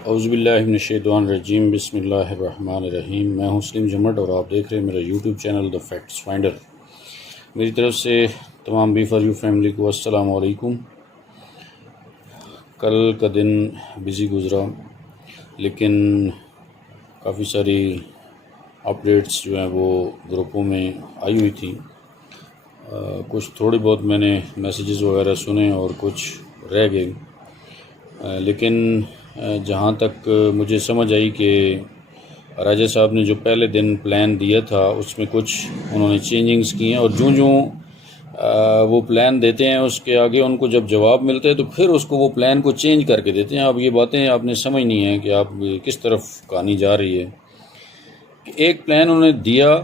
اعوذ باللہ من الشیطان الرجیم، بسم اللہ الرحمن الرحیم۔ میں ہوں سلیم جمٹ اور آپ دیکھ رہے ہیں میرا YouTube channel the facts finder. میری طرف سے تمام بی فار یو فیملی کو السلام علیکم۔ کل کا دن بزی گزرا، لیکن کافی ساری اپڈیٹس جو ہیں وہ گروپوں میں آئی ہوئی تھی۔ کچھ تھوڑی بہت میں نے میسیجز وغیرہ سنے اور کچھ رہ گئے، لیکن جہاں تک مجھے سمجھ آئی کہ راجہ صاحب نے جو پہلے دن پلان دیا تھا اس میں کچھ انہوں نے چینجنگز کی ہیں، اور جوں وہ پلان دیتے ہیں اس کے آگے ان کو جب جواب ملتا ہے تو پھر اس کو وہ پلان کو چینج کر کے دیتے ہیں۔ اب یہ باتیں آپ نے سمجھنی ہے کہ آپ کس طرف کہانی جا رہی ہے۔ ایک پلان انہوں نے دیا،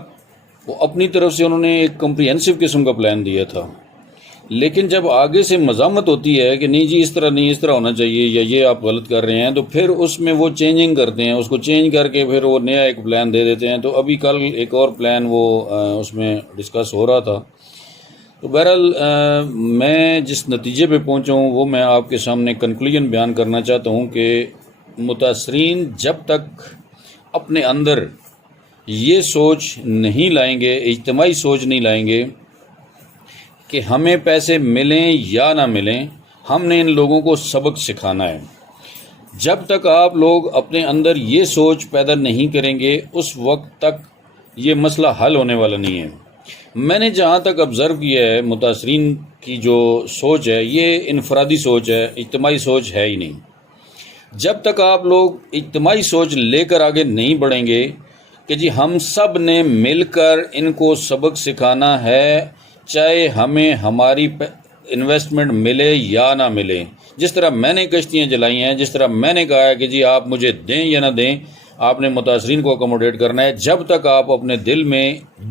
وہ اپنی طرف سے انہوں نے ایک کمپریہنسو قسم کا پلان دیا تھا، لیکن جب آگے سے مذمت ہوتی ہے کہ نہیں جی اس طرح نہیں، اس طرح ہونا چاہیے، یا یہ آپ غلط کر رہے ہیں، تو پھر اس میں وہ چینجنگ کرتے ہیں، اس کو چینج کر کے پھر وہ نیا ایک پلان دے دیتے ہیں۔ تو ابھی کل ایک اور پلان وہ اس میں ڈسکس ہو رہا تھا۔ تو بہرحال میں جس نتیجے پہ پہنچا ہوں وہ میں آپ کے سامنے کنکلوژن بیان کرنا چاہتا ہوں کہ متاثرین جب تک اپنے اندر یہ سوچ نہیں لائیں گے، اجتماعی سوچ نہیں لائیں گے کہ ہمیں پیسے ملیں یا نہ ملیں، ہم نے ان لوگوں کو سبق سکھانا ہے، جب تک آپ لوگ اپنے اندر یہ سوچ پیدا نہیں کریں گے اس وقت تک یہ مسئلہ حل ہونے والا نہیں ہے۔ میں نے جہاں تک آبزرو کیا ہے، متاثرین کی جو سوچ ہے یہ انفرادی سوچ ہے، اجتماعی سوچ ہے ہی نہیں۔ جب تک آپ لوگ اجتماعی سوچ لے کر آگے نہیں بڑھیں گے کہ جی ہم سب نے مل کر ان کو سبق سکھانا ہے، چاہے ہمیں ہماری انویسٹمنٹ ملے یا نہ ملے، جس طرح میں نے کشتیاں جلائی ہیں، جس طرح میں نے کہا ہے کہ جی آپ مجھے دیں یا نہ دیں، آپ نے متاثرین کو اکوموڈیٹ کرنا ہے۔ جب تک آپ اپنے دل میں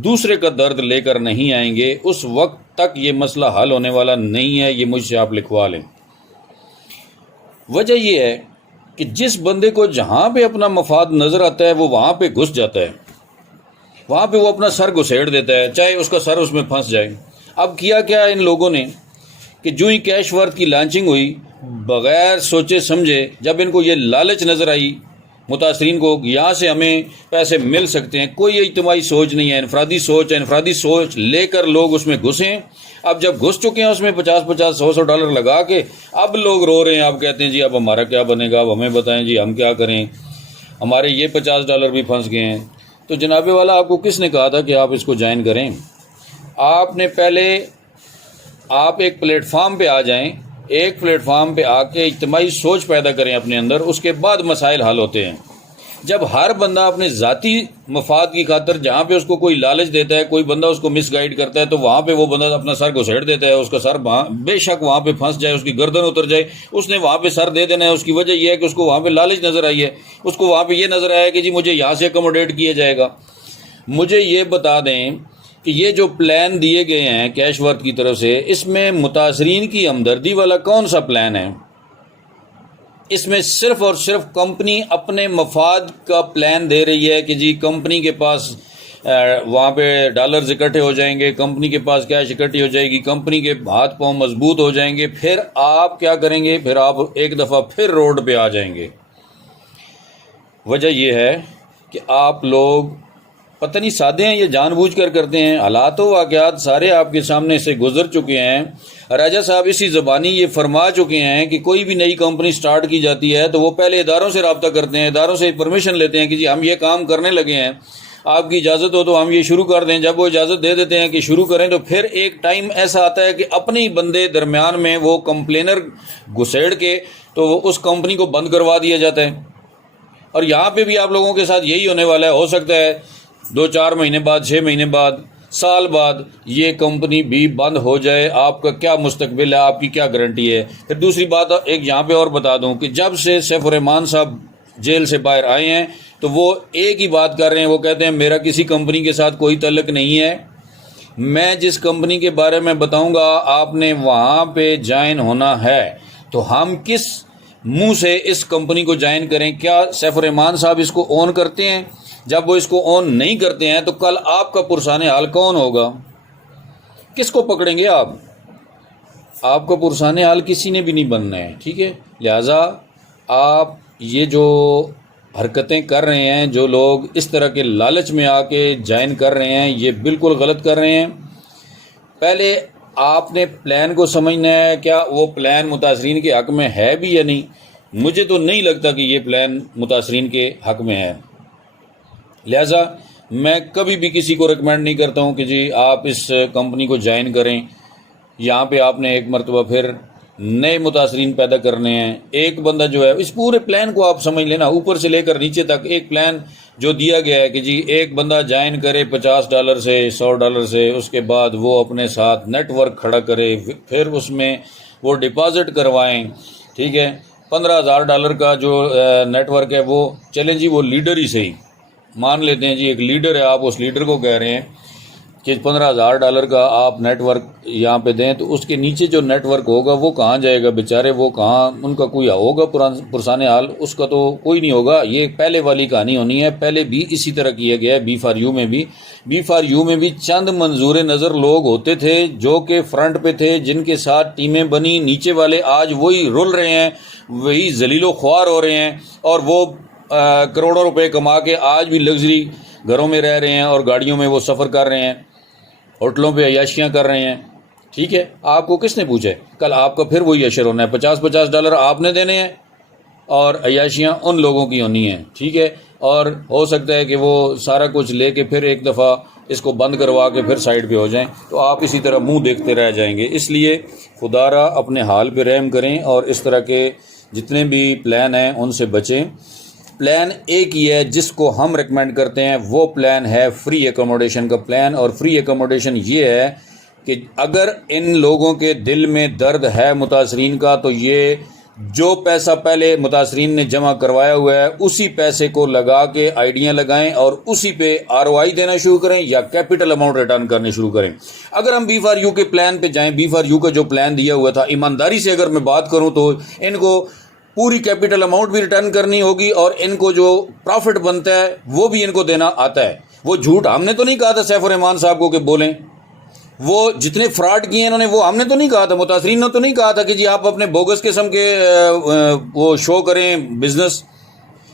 دوسرے کا درد لے کر نہیں آئیں گے اس وقت تک یہ مسئلہ حل ہونے والا نہیں ہے۔ یہ مجھ سے آپ لکھوا لیں۔ وجہ یہ ہے کہ جس بندے کو جہاں پہ اپنا مفاد نظر آتا ہے وہ وہاں پہ گھس جاتا ہے، وہاں پہ وہ اپنا سر گھسیڑ دیتا ہے، چاہے اس کا سر اس میں پھنس جائے۔ اب کیا ان لوگوں نے کہ جو ہی کیش ورتھ کی لانچنگ ہوئی، بغیر سوچے سمجھے جب ان کو یہ لالچ نظر آئی متاثرین کو یہاں سے ہمیں پیسے مل سکتے ہیں، کوئی اجتماعی سوچ نہیں ہے، انفرادی سوچ ہے۔ انفرادی سوچ لے کر لوگ اس میں گھسیں۔ اب جب گھس چکے ہیں اس میں 50 100 ڈالر لگا کے، اب لوگ رو رہے ہیں، اب کہتے ہیں جی اب ہمارا کیا بنے گا، اب ہمیں بتائیں جی ہم کیا کریں، ہمارے یہ 50 ڈالر بھی پھنس گئے ہیں۔ تو جناب والا آپ کو کس نے کہا تھا کہ آپ اس کو جوائن کریں؟ آپ نے پہلے آپ ایک پلیٹ فارم پہ آ جائیں، ایک پلیٹ فارم پہ آ کے اجتماعی سوچ پیدا کریں اپنے اندر، اس کے بعد مسائل حل ہوتے ہیں۔ جب ہر بندہ اپنے ذاتی مفاد کی خاطر جہاں پہ اس کو کوئی لالچ دیتا ہے، کوئی بندہ اس کو مس گائیڈ کرتا ہے، تو وہاں پہ وہ بندہ اپنا سر گھسیڑ دیتا ہے، اس کا سر بے شک وہاں پہ پھنس جائے، اس کی گردن اتر جائے، اس نے وہاں پہ سر دے دینا ہے۔ اس کی وجہ یہ ہے کہ اس کو وہاں پہ لالچ نظر آئی ہے، اس کو وہاں پہ یہ نظر آیا کہ جی مجھے یہاں سے اکوموڈیٹ کیا جائے گا۔ مجھے یہ بتا دیں کہ یہ جو پلان دیے گئے ہیں کیش ورتھ کی طرف سے، اس میں متاثرین کی ہمدردی والا کون سا پلان ہے؟ اس میں صرف اور صرف کمپنی اپنے مفاد کا پلان دے رہی ہے کہ جی کمپنی کے پاس وہاں پہ ڈالرز اکٹھے ہو جائیں گے، کمپنی کے پاس کیش اکٹھی ہو جائے گی، کمپنی کے ہاتھ پاؤں مضبوط ہو جائیں گے، پھر آپ کیا کریں گے؟ پھر آپ ایک دفعہ پھر روڈ پہ آ جائیں گے۔ وجہ یہ ہے کہ آپ لوگ پتہ نہیں سادے ہیں، یہ جان بوجھ کر کرتے ہیں۔ حالات و واقعات سارے آپ کے سامنے سے گزر چکے ہیں۔ راجہ صاحب اسی زبانی یہ فرما چکے ہیں کہ کوئی بھی نئی کمپنی سٹارٹ کی جاتی ہے تو وہ پہلے اداروں سے رابطہ کرتے ہیں، اداروں سے پرمیشن لیتے ہیں کہ جی ہم یہ کام کرنے لگے ہیں، آپ کی اجازت ہو تو ہم یہ شروع کر دیں۔ جب وہ اجازت دے دیتے ہیں کہ شروع کریں تو پھر ایک ٹائم ایسا آتا ہے کہ اپنے ہی بندے درمیان میں وہ کمپلینر گھسیڑ کے تو اس کمپنی کو بند کروا دیا جاتا ہے۔ اور یہاں پہ بھی آپ لوگوں کے ساتھ یہی ہونے والا ہے۔ ہو سکتا ہے 2-4 مہینے بعد، 6 مہینے بعد، سال بعد یہ کمپنی بھی بند ہو جائے۔ آپ کا کیا مستقبل ہے، آپ کی کیا گارنٹی ہے؟ پھر دوسری بات ایک یہاں پہ اور بتا دوں کہ جب سے سیف الرحمان صاحب جیل سے باہر آئے ہیں تو وہ ایک ہی بات کر رہے ہیں، وہ کہتے ہیں میرا کسی کمپنی کے ساتھ کوئی تعلق نہیں ہے، میں جس کمپنی کے بارے میں بتاؤں گا آپ نے وہاں پہ جوائن ہونا ہے۔ تو ہم کس منہ سے اس کمپنی کو جوائن کریں؟ کیا سیف الرحمان صاحب اس کو اون کرتے ہیں؟ جب وہ اس کو اون نہیں کرتے ہیں تو کل آپ کا پرسان حال کون ہوگا؟ کس کو پکڑیں گے آپ؟ آپ کا پرسان حال کسی نے بھی نہیں بننا ہے، ٹھیک ہے؟ لہذا آپ یہ جو حرکتیں کر رہے ہیں، جو لوگ اس طرح کے لالچ میں آ کے جوائن کر رہے ہیں، یہ بالکل غلط کر رہے ہیں۔ پہلے آپ نے پلان کو سمجھنا ہے، کیا وہ پلان متاثرین کے حق میں ہے بھی یا نہیں۔ مجھے تو نہیں لگتا کہ یہ پلان متاثرین کے حق میں ہے، لہذا میں کبھی بھی کسی کو ریکمینڈ نہیں کرتا ہوں کہ جی آپ اس کمپنی کو جوائن کریں۔ یہاں پہ آپ نے ایک مرتبہ پھر نئے متاثرین پیدا کرنے ہیں۔ ایک بندہ جو ہے، اس پورے پلان کو آپ سمجھ لینا، اوپر سے لے کر نیچے تک ایک پلان جو دیا گیا ہے کہ جی ایک بندہ جوائن کرے $50 سے $100 سے، اس کے بعد وہ اپنے ساتھ نیٹ ورک کھڑا کرے، پھر اس میں وہ ڈپازٹ کروائیں، ٹھیک ہے۔ $15,000 کا جو نیٹ ورک ہے، وہ چلیں جی وہ لیڈر ہی صحیح مان لیتے ہیں، جی ایک لیڈر ہے، آپ اس لیڈر کو کہہ رہے ہیں کہ $15,000 کا آپ نیٹ ورک یہاں پہ دیں، تو اس کے نیچے جو نیٹ ورک ہوگا وہ کہاں جائے گا بیچارے، وہ کہاں، ان کا کوئی ہوگا پرسان حال، اس کا تو کوئی نہیں ہوگا۔ یہ پہلے والی کہانی ہونی ہے۔ پہلے بھی اسی طرح کیا گیا ہے، بی فار یو میں بھی چند منظور نظر لوگ ہوتے تھے جو کہ فرنٹ پہ تھے، جن کے ساتھ ٹیمیں بنی، نیچے والے آج وہی رول رہے ہیں، وہی ذلیل و خوار ہو رہے ہیں، اور وہ کروڑوں روپے کما کے آج بھی لگژری گھروں میں رہ رہے ہیں اور گاڑیوں میں وہ سفر کر رہے ہیں، ہوٹلوں پہ عیاشیاں کر رہے ہیں، ٹھیک ہے۔ آپ کو کس نے پوچھا ہے؟ کل آپ کا پھر وہی اشر ہونا ہے، $50 آپ نے دینے ہیں اور عیاشیاں ان لوگوں کی ہونی ہیں، ٹھیک ہے۔ اور ہو سکتا ہے کہ وہ سارا کچھ لے کے پھر ایک دفعہ اس کو بند کروا کے پھر سائڈ پہ ہو جائیں، تو آپ اسی طرح منہ دیکھتے رہ جائیں گے۔ اس لیے خدا را اپنے حال پہ رحم کریں اور اس طرح کے جتنے بھی پلان ہیں ان سے بچیں۔ پلان ایک ہی ہے جس کو ہم ریکمینڈ کرتے ہیں، وہ پلان ہے فری ایکوموڈیشن کا پلان۔ اور فری ایکوموڈیشن یہ ہے کہ اگر ان لوگوں کے دل میں درد ہے متاثرین کا، تو یہ جو پیسہ پہلے متاثرین نے جمع کروایا ہوا ہے اسی پیسے کو لگا کے آئیڈیاں لگائیں اور اسی پہ ROI دینا شروع کریں یا کیپٹل اماؤنٹ ریٹرن کرنے شروع کریں۔ اگر ہم بی فار یو کے پلان پہ جائیں، بی فار یو کا جو پلان دیا ہوا تھا، ایمانداری سے اگر میں بات کروں تو ان کو پوری کیپٹل اماؤنٹ بھی ریٹرن کرنی ہوگی اور ان کو جو پروفٹ بنتا ہے وہ بھی ان کو دینا آتا ہے۔ وہ جھوٹ ہم نے تو نہیں کہا تھا سیف الرحمان صاحب کو کہ بولیں، وہ جتنے فراڈ کیے انہوں نے، وہ ہم نے تو نہیں کہا تھا، متاثرین نے تو نہیں کہا تھا کہ جی آپ اپنے بوگس قسم کے وہ شو کریں بزنس۔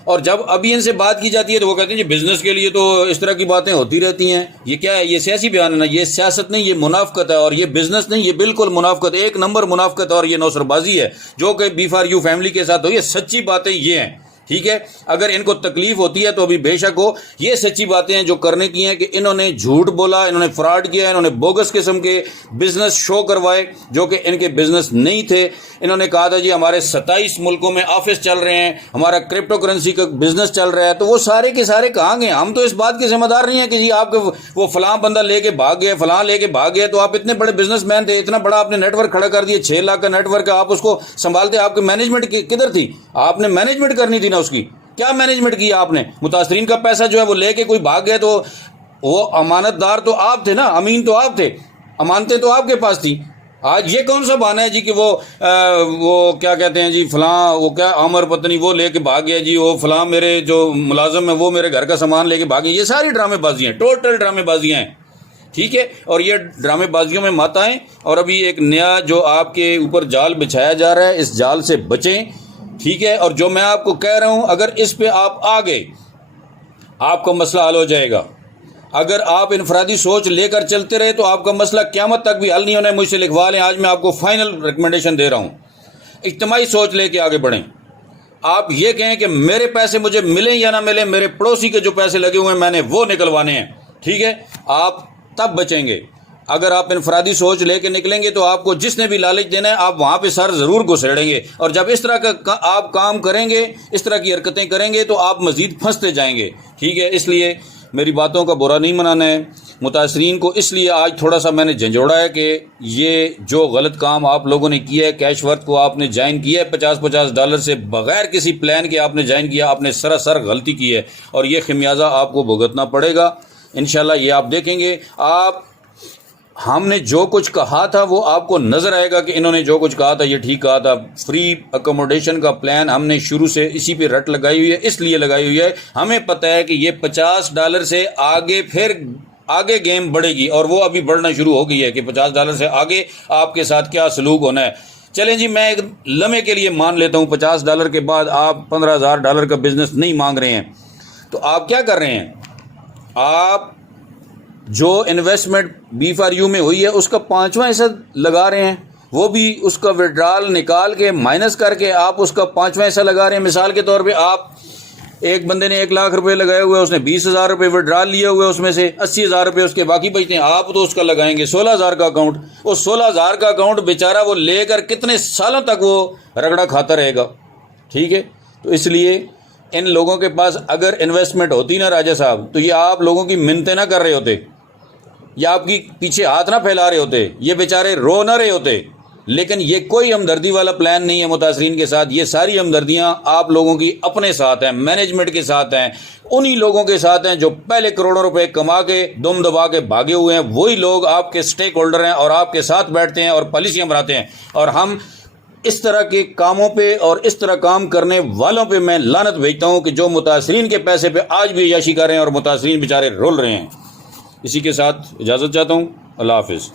اور جب ابھی ان سے بات کی جاتی ہے تو وہ کہتے ہیں جی بزنس کے لیے تو اس طرح کی باتیں ہوتی رہتی ہیں۔ یہ کیا ہے؟ یہ سیاسی بیان ہے نا، یہ سیاست نہیں، یہ منافقت ہے، اور یہ بزنس نہیں، یہ بالکل منافقت، ایک نمبر منافقت، اور یہ نوسر بازی ہے جو کہ بی فار یو فیملی کے ساتھ ہو۔ یہ سچی باتیں یہ ہیں، ٹھیک ہے۔ اگر ان کو تکلیف ہوتی ہے تو ابھی بے شک ہو، یہ سچی باتیں ہیں جو کرنے کی ہیں کہ انہوں نے جھوٹ بولا، انہوں نے فراڈ کیا، انہوں نے بوگس قسم کے بزنس شو کروائے جو کہ ان کے بزنس نہیں تھے۔ انہوں نے کہا تھا جی ہمارے 27 ملکوں میں آفس چل رہے ہیں، ہمارا کرپٹو کرنسی کا بزنس چل رہا ہے، تو وہ سارے کے سارے کہاں گئے؟ ہم تو اس بات کے ذمہ دار نہیں ہیں کہ جی آپ کے وہ فلاں بندہ لے کے بھاگ گیا، فلاں لے کے بھاگ گیا، تو آپ اتنے بڑے بزنس مین تھے، اتنا بڑا آپ نے نیٹ ورک کھڑا کر دیا، 6 لاکھ کا نیٹ ورک ہے، آپ اس کو سنبھالتے، آپ کی مینجمنٹ کدھر تھی؟ آپ نے مینجمنٹ کرنی تھی نا اس کی، کیا مینجمنٹ کیا آپ نے؟ متاثرین کا پیسہ جو ہے وہ لے کے کوئی بھاگ گیا، تو وہ امانت دار تو آپ تھے نا، امین تو آپ تھے، امانتیں تو آپ کے پاس تھیں۔ آج یہ کون سا بہانہ ہے جی کہ وہ کیا کہتے ہیں جی فلاں، وہ کیا عامر پتنی وہ لے کے بھاگ گیا جی، وہ فلاں میرے جو ملازم ہے وہ میرے گھر کا سامان لے کے بھاگے۔ یہ ساری ڈرامے بازیاں ہیں، ٹوٹل ڈرامے بازیاں ہیں، ٹھیک ہے۔ اور یہ ڈرامے بازیوں میں مت آئیں، اور ابھی ایک نیا جو آپ کے اوپر جال بچھایا جا رہا ہے، اس جال سے بچیں، ٹھیک ہے۔ اور جو میں آپ کو کہہ رہا ہوں، اگر اس پہ آپ آ گئے آپ کا مسئلہ حل ہو جائے گا۔ اگر آپ انفرادی سوچ لے کر چلتے رہے تو آپ کا مسئلہ قیامت تک بھی حل نہیں ہونا ہے۔ مجھ سے لکھوا لیں، آج میں آپ کو فائنل ریکمنڈیشن دے رہا ہوں، اجتماعی سوچ لے کے آگے بڑھیں۔ آپ یہ کہیں کہ میرے پیسے مجھے ملیں یا نہ ملیں، میرے پڑوسی کے جو پیسے لگے ہوئے ہیں میں نے وہ نکلوانے ہیں، ٹھیک ہے۔ آپ تب بچیں گے اگر آپ انفرادی سوچ لے کے نکلیں گے، تو آپ کو جس نے بھی لالچ دینا ہے آپ وہاں پہ سر ضرور گھسیڑیں گے، اور جب اس طرح کا آپ کام کریں گے، اس طرح کی حرکتیں کریں گے، تو آپ مزید پھنستے جائیں گے، ٹھیک ہے۔ اس لیے میری باتوں کا برا نہیں منانا ہے۔ متاثرین کو اس لیے آج تھوڑا سا میں نے جھنجھوڑا ہے کہ یہ جو غلط کام آپ لوگوں نے کیا ہے، کیش ورتھ کو آپ نے جوائن کیا ہے $50 سے بغیر کسی پلان کے آپ نے جوائن کیا، آپ نے سراسر غلطی کی ہے، اور یہ خمیازہ آپ کو بھگتنا پڑے گا انشاءاللہ۔ یہ آپ دیکھیں گے، ہم نے جو کچھ کہا تھا وہ آپ کو نظر آئے گا کہ انہوں نے جو کچھ کہا تھا یہ ٹھیک کہا تھا۔ فری اکوموڈیشن کا پلان ہم نے شروع سے اسی پہ رٹ لگائی ہوئی ہے، اس لیے لگائی ہوئی ہے، ہمیں پتہ ہے کہ یہ $50 سے آگے پھر آگے گیم بڑھے گی، اور وہ ابھی بڑھنا شروع ہو گئی ہے کہ $50 سے آگے آپ کے ساتھ کیا سلوک ہونا ہے۔ چلیں جی میں ایک لمحے کے لیے مان لیتا ہوں $50 کے بعد آپ $15,000 کا بزنس نہیں مانگ رہے ہیں، تو آپ کیا کر رہے ہیں؟ آپ جو انویسٹمنٹ B4U میں ہوئی ہے اس کا 5واں حصہ لگا رہے ہیں، وہ بھی اس کا وڈرال نکال کے مائنس کر کے آپ اس کا 5واں حصہ لگا رہے ہیں۔ مثال کے طور پہ آپ ایک بندے نے $1,00,000 لگائے ہوئے، اس نے $20,000 وڈرال لیا ہوا ہے، اس میں سے $80,000 اس کے باقی بچتے ہیں، آپ تو اس کا لگائیں گے 16,000 کا اکاؤنٹ۔ اس 16,000 کا اکاؤنٹ بیچارہ وہ لے کر کتنے سالوں تک وہ رگڑا کھاتا رہے گا، ٹھیک ہے؟ تو اس لیے ان لوگوں کے پاس اگر انویسٹمنٹ ہوتی نا راجہ صاحب، تو یہ آپ لوگوں کی منتیں نہ کر رہے ہوتے، یا آپ کی پیچھے ہاتھ نہ پھیلا رہے ہوتے، یہ بیچارے رو نہ رہے ہوتے۔ لیکن یہ کوئی ہمدردی والا پلان نہیں ہے متاثرین کے ساتھ، یہ ساری ہمدردیاں آپ لوگوں کی اپنے ساتھ ہیں، مینجمنٹ کے ساتھ ہیں، انہی لوگوں کے ساتھ ہیں جو پہلے کروڑوں روپے کما کے دم دبا کے بھاگے ہوئے ہیں، وہی لوگ آپ کے سٹیک ہولڈر ہیں اور آپ کے ساتھ بیٹھتے ہیں اور پالیسیاں بناتے ہیں۔ اور ہم اس طرح کے کاموں پہ اور اس طرح کام کرنے والوں پہ میں لعنت بھیجتا ہوں کہ جو متاثرین کے پیسے پہ آج بھی عیاشی کر رہے ہیں اور متاثرین بیچارے رول رہے ہیں۔ اسی کے ساتھ اجازت چاہتا ہوں، اللہ حافظ۔